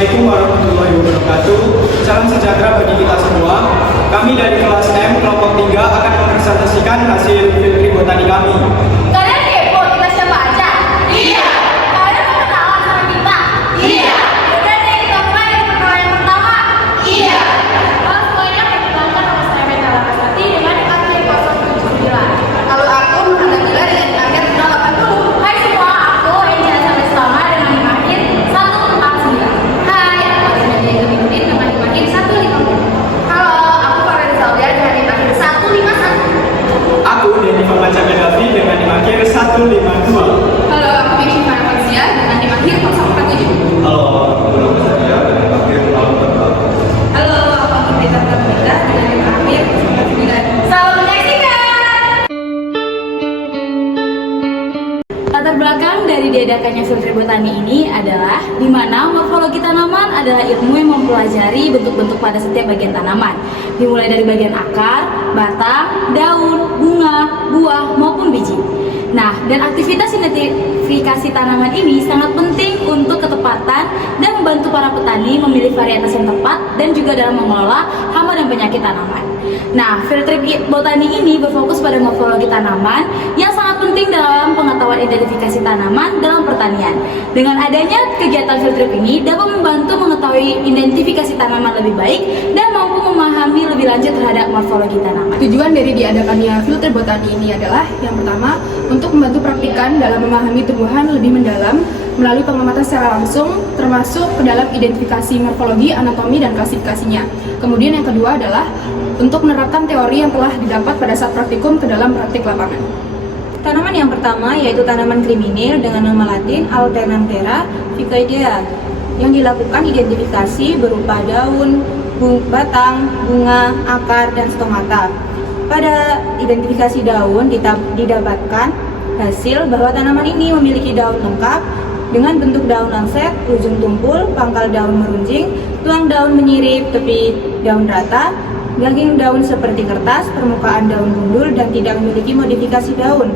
Assalamualaikum warahmatullahi wabarakatuh. Salam sejahtera bagi kita semua. Kami dari kelas M kelompok 3 akan mempresentasikan hasil field trip botani kami. Kalian kepo kita siapa aja? Iya. Kalian mau kenalan sama kita? Iya. Udah deh, kita mulai dari perkenalan yang pertama. Iya. Halo semuanya, perkenalkan nama saya Meta Larasati dengan NIM 079. Kalau aku Muhammad Bila dengan NIM 080. Hai semua, aku Angela Salestama dengan NIM 149. Hai, aku Azina Diego Mikutin dengan NIM 150. Halo, aku Farhan Zaulia dengan NIM 151. Aku Denny Famacaga Davi dengan NIM akhir 152. Halo, aku Messi Farhansia dengan NIM akhir 047. Halo, aku Bruno Satria dengan NIM akhir 044. Halo, aku Rita Pramila dengan NIM akhir 049. Selamat menyaksikan! Latar belakang dari diadakannya field trip botani ini adalah di mana morfologi tanaman adalah ilmu yang mempelajari bentuk-bentuk pada setiap bagian tanaman, dimulai dari bagian akar, batang, daun, bunga, buah, maupun biji. Nah, dan aktivitas identifikasi tanaman ini sangat penting untuk ketepatan dan membantu para petani memilih varietas yang tepat dan juga dalam mengelola hama dan penyakit tanaman. Nah, field trip botani ini berfokus pada morfologi tanaman yang sangat penting dalam pengetahuan identifikasi tanaman dalam pertanian. Dengan adanya kegiatan field trip ini dapat membantu mengetahui identifikasi tanaman lebih baik dan mampu memahami lebih lanjut terhadap morfologi tanaman. Tujuan dari diadakannya field trip botani ini adalah yang pertama, untuk membantu praktikan dalam memahami tumbuhan lebih mendalam melalui pengamatan secara langsung, termasuk ke dalam identifikasi morfologi, anatomi, dan klasifikasinya. Kemudian yang kedua adalah untuk menerapkan teori yang telah didapat pada saat praktikum ke dalam praktik lapangan. Tanaman yang pertama yaitu tanaman kriminil dengan nama latin Alternanthera ficoidea yang dilakukan identifikasi berupa daun, batang, bunga, akar, dan stomata. Pada identifikasi daun didapatkan hasil bahwa tanaman ini memiliki daun lengkap dengan bentuk daun lancet, ujung tumpul, pangkal daun meruncing, tuang daun menyirip, tepi daun rata, daging daun seperti kertas, permukaan daun gundul, dan tidak memiliki modifikasi daun.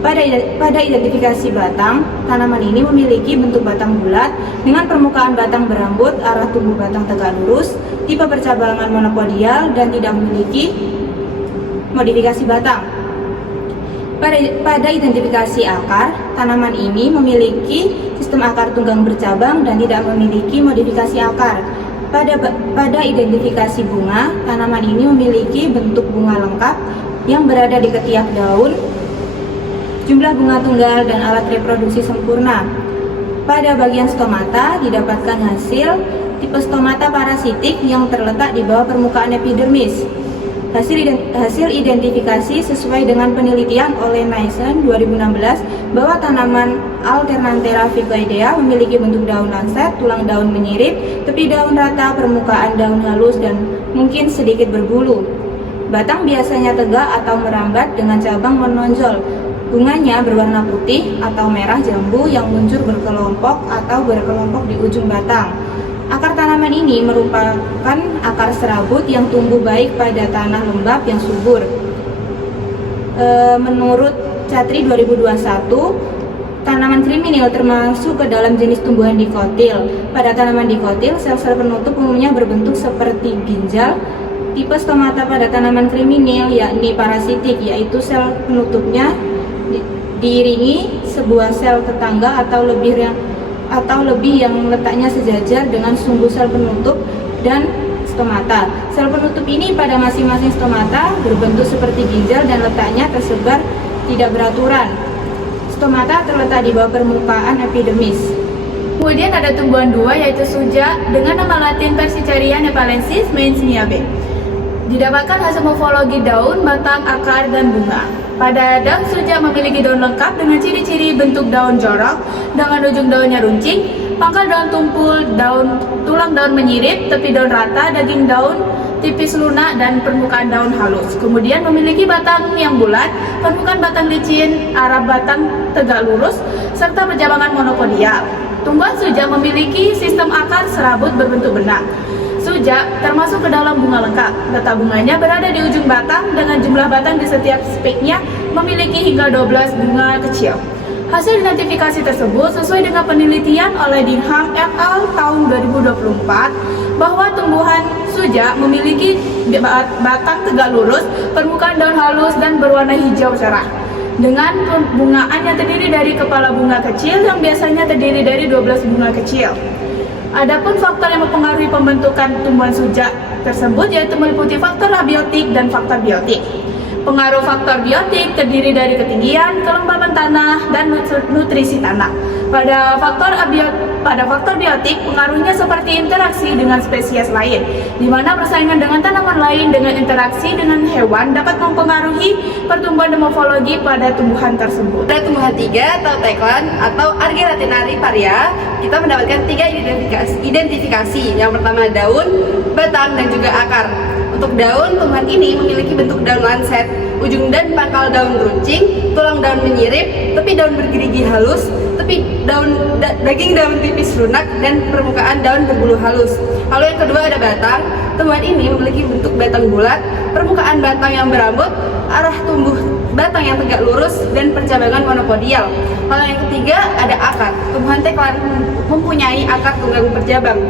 Pada identifikasi batang, tanaman ini memiliki bentuk batang bulat dengan permukaan batang berambut, arah tumbuh batang tegak lurus, tipe percabangan monopodial, dan tidak memiliki modifikasi batang. Pada identifikasi akar, tanaman ini memiliki sistem akar tunggang bercabang dan tidak memiliki modifikasi akar. Pada identifikasi bunga, tanaman ini memiliki bentuk bunga lengkap yang berada di ketiak daun, jumlah bunga tunggal, dan alat reproduksi sempurna. Pada bagian stomata didapatkan hasil tipe stomata parasitik yang terletak di bawah permukaan epidermis. Hasil identifikasi sesuai dengan penelitian oleh Nyssen 2016 bahwa tanaman Alternanthera ficoidea memiliki bentuk daun lancet, tulang daun menyirip, tepi daun rata, permukaan daun halus, dan mungkin sedikit berbulu. Batang biasanya tegak atau merambat dengan cabang menonjol. Bunganya berwarna putih atau merah jambu yang muncul berkelompok atau berkelompok di ujung batang. Akar tanaman ini merupakan akar serabut yang tumbuh baik pada tanah lembab yang subur. Menurut Catri 2021, tanaman kriminil termasuk ke dalam jenis tumbuhan dikotil. Pada tanaman dikotil, sel-sel penutup umumnya berbentuk seperti ginjal. Tipe stomata pada tanaman kriminil yakni parasitik, yaitu sel penutupnya diiringi sebuah sel tetangga atau lebih yang letaknya sejajar dengan sumbu sel penutup dan stomata. Sel penutup ini pada masing-masing stomata berbentuk seperti ginjal dan letaknya tersebar tidak beraturan. Stomata terletak di bawah permukaan epidermis. Kemudian ada tumbuhan dua yaitu suja dengan nama latin Persicaria nepalensis Mainsniabe. Didapatkan hasil morfologi daun, batang, akar, dan bunga. Pada daun suja memiliki daun lengkap dengan ciri-ciri bentuk daun jorok dengan ujung daunnya runcing, pangkal daun tumpul, tulang daun menyirip, tepi daun rata, daging daun tipis lunak, dan permukaan daun halus. Kemudian memiliki batang yang bulat, permukaan batang licin, arah batang tegak lurus, serta percabangan monopodial. Tumbuhan suja memiliki sistem akar serabut berbentuk benak. Suja termasuk ke dalam bunga lengkap. Letak bunganya berada di ujung batang dengan jumlah batang di setiap spiknya memiliki hingga 12 bunga kecil. Hasil identifikasi tersebut sesuai dengan penelitian oleh Dinham et al. Tahun 2024 bahwa tumbuhan suja memiliki batang tegak lurus, permukaan daun halus dan berwarna hijau cerah. Dengan pembungaan yang terdiri dari kepala bunga kecil yang biasanya terdiri dari 12 bunga kecil. Adapun faktor yang mempengaruhi pembentukan tumbuhan suja tersebut yaitu meliputi faktor abiotik dan faktor biotik. Pengaruh faktor biotik terdiri dari ketinggian, kelembaban tanah, dan nutrisi tanah. Pada faktor biotik, pengaruhnya seperti interaksi dengan spesies lain, di mana persaingan dengan tanaman lain dengan interaksi dengan hewan dapat mempengaruhi pertumbuhan dan morfologi pada tumbuhan tersebut. Pada tumbuhan 3 atau tagline atau Argyratinariparia, kita mendapatkan 3 identifikasi. Yang pertama daun, batang, dan juga akar. Untuk daun, tumbuhan ini memiliki bentuk daun lancet, ujung dan pangkal daun runcing, tulang daun menyirip, tepi daun bergerigi halus, daging daun tipis lunak, dan permukaan daun berbulu halus. Lalu yang kedua ada batang. Tumbuhan ini memiliki bentuk batang bulat, permukaan batang yang berambut, arah tumbuh batang yang tegak lurus, dan percabangan monopodial. Lalu yang ketiga ada akar. Tumbuhan tagline mempunyai akar tunggang bercabang.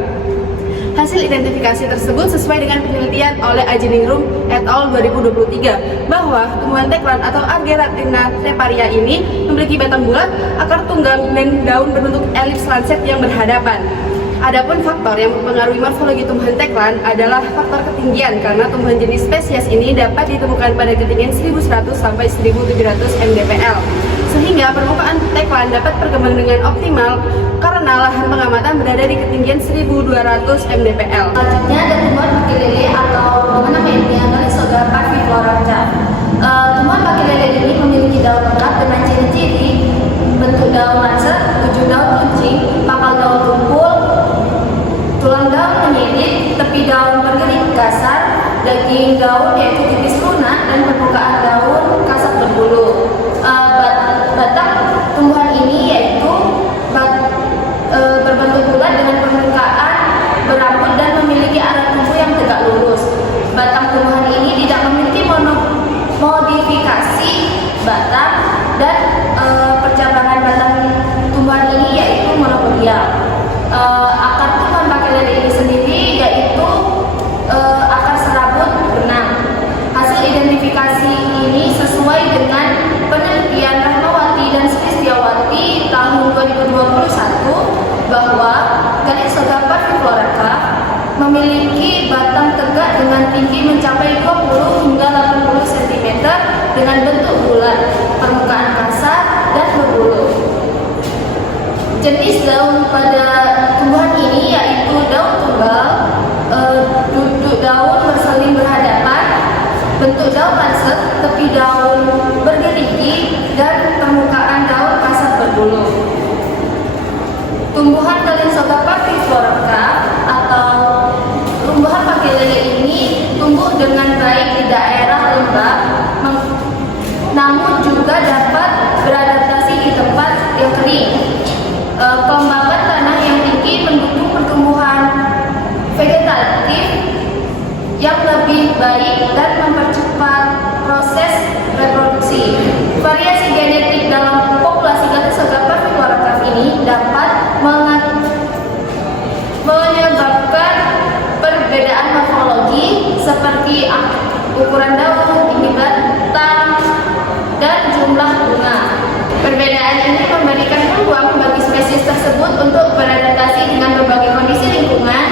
Hasil identifikasi tersebut sesuai dengan penelitian oleh Ajeningrum et al. 2023 bahwa tumbuhan tagline atau Argyratinariparia ini memiliki batang bulat, akar tunggang, dan daun berbentuk elips lancet yang berhadapan. Adapun faktor yang mempengaruhi morfologi tumbuhan tagline adalah faktor ketinggian, karena tumbuhan jenis spesies ini dapat ditemukan pada ketinggian 1100 sampai 1700 mdpl. Sehingga permukaan tagline dapat berkembang dengan optimal karena lahan pengamatan berada di ketinggian 1200 mdpl. Selanjutnya ada tumbuhan baki lele atau dengan nama ilmiah Melissoga parviflorata. Tumbuhan baki lele ini memiliki daun lengkap dengan ciri-ciri bentuk daun lancet, ujung daun runcing, pangkal daun tumpul, tulang daun menyirip, tepi daun bergerik kasar, daging daun yaitu tipis lunak, dan permukaan daun kasar berbulu. Batang tumbuhan ini yaitu berbentuk bulat dengan permukaan berambut dan memiliki arah tumbuh yang tegak lurus. Batang tumbuhan ini tidak memiliki modifikasi batang dan percabangan batang tumbuhan ini yaitu monopodial. Akar tumbuhan baki lele ini sendiri yaitu akar serabut benang. Hasil identifikasi ini sesuai dengan penelitian Rahmawati dan Sulistiawati tahun 2021 bahwa Melissoga parviflorata memiliki batang tegak dengan tinggi mencapai 20 hingga 80 cm dengan bentuk bulat, permukaan kasar, dan berbulu. Jenis daun pada tumbuhan ini yaitu daun tunggal, duduk daun bersaling berhadapan, bentuk daun lancet, tepi daun bergerigi, dan permukaan daun kasar berbulu. Tumbuhan Melissoga parviflorata atau tumbuhan baki lele ini tumbuh dengan baik di daerah lembab, namun juga dapat beradaptasi di tempat yang kering. Kelembaban tanah yang tinggi mendukung pertumbuhan vegetatif yang lebih baik dan mempercepat proses reproduksi. Variasi genetik dalam populasi Melissoga parviflorata ini dapat menyebabkan perbedaan morfologi seperti ukuran daun, tinggi batang, dan jumlah bunga. Perbedaan ini memberikan peluang bagi spesies tersebut untuk beradaptasi dengan berbagai kondisi lingkungan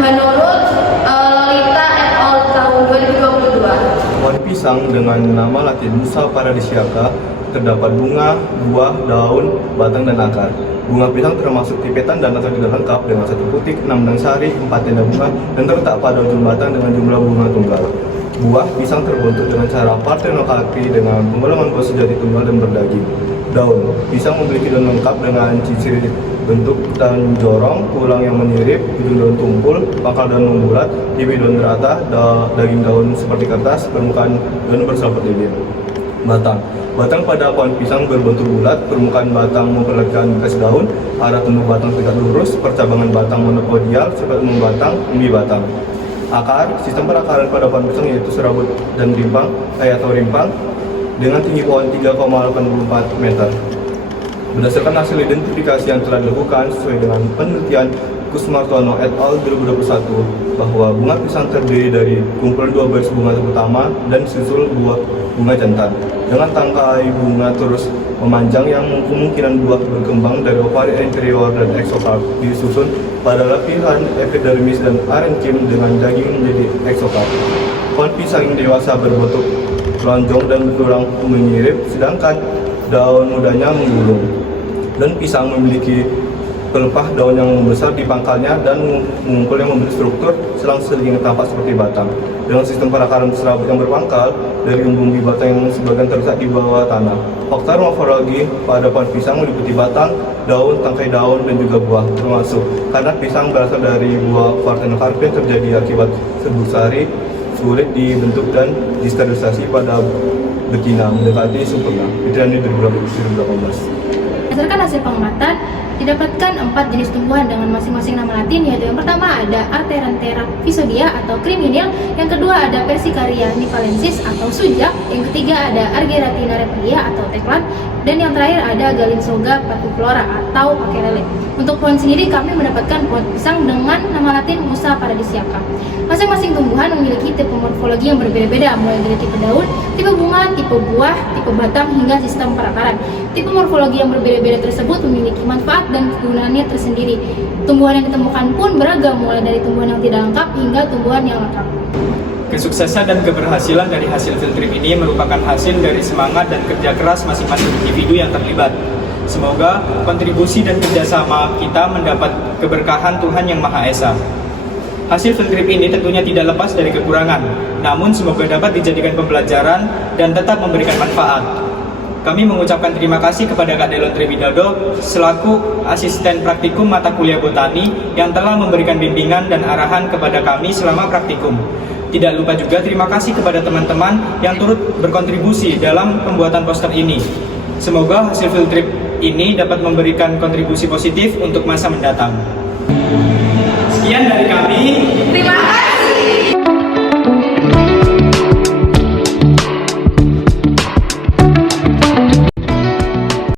menurut Lolita et al. Tahun 2022. Pohon pisang dengan nama latin Musa paradisiaca terdapat bunga, buah, daun, batang, dan akar. Bunga pisang termasuk tipetan dan atau tidak lengkap dengan 1 putik, 6 benang sari, 4 tenda bunga, dan terletak pada ujung batang dengan jumlah bunga tunggal. Buah pisang terbentuk dengan cara partenokaki dengan penggolongan buah sejati tunggal dan berdaging. Daun pisang memiliki daun lengkap dengan ciri bentuk daun jorong, tulang yang menyirip, ujung daun tumpul, pangkal daun membulat, tipe daun rata, daging daun seperti kertas, permukaan daun bersabut lilin. Batang pada pohon pisang berbentuk bulat, permukaan batang memperlihatkan bekas daun, arah tumbuh batang tegak lurus, percabangan batang monopodial seperti batang, umbi batang. Akar, sistem perakaran pada pohon pisang yaitu serabut dan rimpang, atau rimpang, dengan tinggi pohon 3,84 meter. Berdasarkan hasil identifikasi yang telah dilakukan sesuai dengan penelitian Kusmartono et al. 2021 bahwa bunga pisang terdiri dari kumpulan 2 baris bunga utama dan disusul 2 bunga jantan dengan tangkai bunga terus memanjang yang kemungkinan buah berkembang dari ovari interior dan exocarp disusun pada lapisan epidermis dan parenkim dengan daging menjadi exocarp. Pohon pisang yang dewasa berbentuk lonjong dan berkurang menyirip, sedangkan daun mudanya menggulung. Dan pisang memiliki pelepah daun yang membesar di pangkalnya dan mengumpul yang memberi struktur selang-seling tampak seperti batang. Dengan sistem perakaran serabut yang berpangkal dari umbi batang yang sebagian terletak di bawah tanah. Faktor morfologi pada pohon pisang meliputi batang, daun, tangkai daun, dan juga buah termasuk karena pisang berasal dari buah Parthenocarp yang terjadi akibat serbuk sari sulit dibentuk dan disterilisasi pada betina mendekati sempurna. Itu yang di 2018. Berdasarkan hasil pengamatan, didapatkan 4 jenis tumbuhan dengan masing-masing nama latin, yaitu yang pertama ada Arterantera physodia atau kriminal, yang kedua ada Persicaria nivalensis atau sujak, yang ketiga ada Argyratina repalia atau teklan, dan yang terakhir ada Galinsoga parviflora atau pakelele. Untuk pohon sendiri kami mendapatkan pohon pisang dengan nama latin Musa paradisiaca. Masing-masing tumbuhan memiliki tipe morfologi yang berbeda-beda, mulai dari tipe daun, tipe bunga, tipe buah, tipe batang, hingga sistem perakaran. Tipe morfologi yang berbeda-beda tersebut memiliki manfaat dan kegunaannya tersendiri. Tumbuhan yang ditemukan pun beragam, mulai dari tumbuhan yang tidak lengkap hingga tumbuhan yang lengkap. Kesuksesan dan keberhasilan dari hasil field trip ini merupakan hasil dari semangat dan kerja keras masing-masing individu yang terlibat. Semoga kontribusi dan kerjasama kita mendapat keberkahan Tuhan Yang Maha Esa. Hasil field trip ini tentunya tidak lepas dari kekurangan, namun semoga dapat dijadikan pembelajaran dan tetap memberikan manfaat. Kami mengucapkan terima kasih kepada Kak Delon Triwidodo selaku asisten praktikum mata kuliah botani yang telah memberikan bimbingan dan arahan kepada kami selama praktikum. Tidak lupa juga terima kasih kepada teman-teman yang turut berkontribusi dalam pembuatan poster ini. Semoga hasil field trip ini dapat memberikan kontribusi positif untuk masa mendatang. Sekian dari kami. Terima kasih.